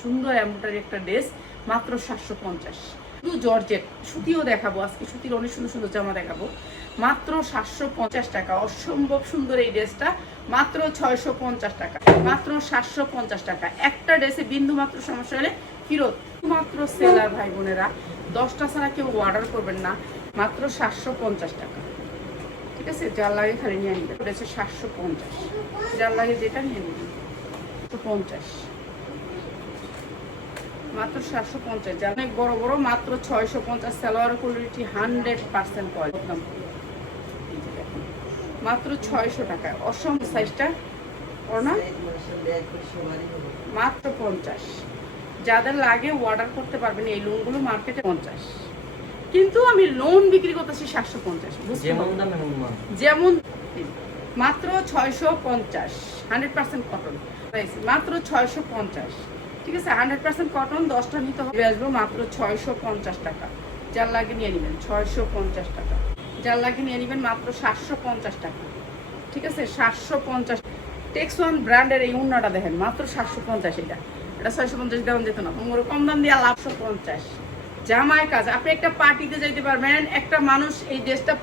সুন্দর এমব্রয়ডারি একটা ড্রেস, মাত্র সাতশো পঞ্চাশ। শুধু জর্জেট, সুতিও দেখাবো আজকে, সুতির অনেক সুন্দর সুন্দর জামা দেখাবো। মাত্র সাতশো পঞ্চাশ টাকা, অসম্ভব সুন্দর এই ড্রেসটা, মাত্র ছয়শো পঞ্চাশ টাকা, মাত্র সাতশো পঞ্চাশ টাকা। একটা ড্রেসে বিন্দু মাত্র সমস্যা হলে ফিরত মাত্র সেলার ভাই বোনেরা, দশটা ছাড়া কেউ অর্ডার করবেন না, মাত্র সাতশো পঞ্চাশ টাকা। ঠিক আছে? যার লাগে খালি নিয়ে নিবে রয়েছে সাতশো পঞ্চাশ। যার লাগে যেটা নিয়ে নিবে পঞ্চাশ। মাত্র সাতশো পঞ্চাশ যার অনেক বড় বড় মাত্র ছয়শো পঞ্চাশ salwar quality hundred percent quality মাত্র ছয়শো টাকায়। অসম সাইজটা মাত্র পঞ্চাশ। যাদের লাগে অর্ডার করতে পারবেন এই লোনগুলো মার্কেটে পঞ্চাশ। কিন্তু আমি লোন বিক্রি করতেছি সাতশো পঞ্চাশ মান যেমন মাত্র ছয়শো পঞ্চাশ হান্ড্রেড পার্সেন্ট কটন মাত্র ছয়শো পঞ্চাশ। ঠিক আছে হান্ড্রেড পার্সেন্ট কটন দশটা নিতে হবে। আসব মাত্র ছয়শো পঞ্চাশ টাকা। যার লাগে নিয়ে নেবেন ছয়শো পঞ্চাশ টাকা। যার লাগে নিয়ে নেবেন মাত্র সাতশো পঞ্চাশ টাকা। ঠিক আছে সাতশো পঞ্চাশ টেক্স ওয়ান ব্র্যান্ডের এই উন্নাটা দেখেন, মাত্র সাতশো পঞ্চাশ এটা। এটা ছয়শো পঞ্চাশ যেত না কম দাম দিয়ে লাভশো পঞ্চাশ জামাই কাজ, আপনি একটা পার্টিতে যাইতে পারবেন, একটা মানুষ এই ড্রেসটা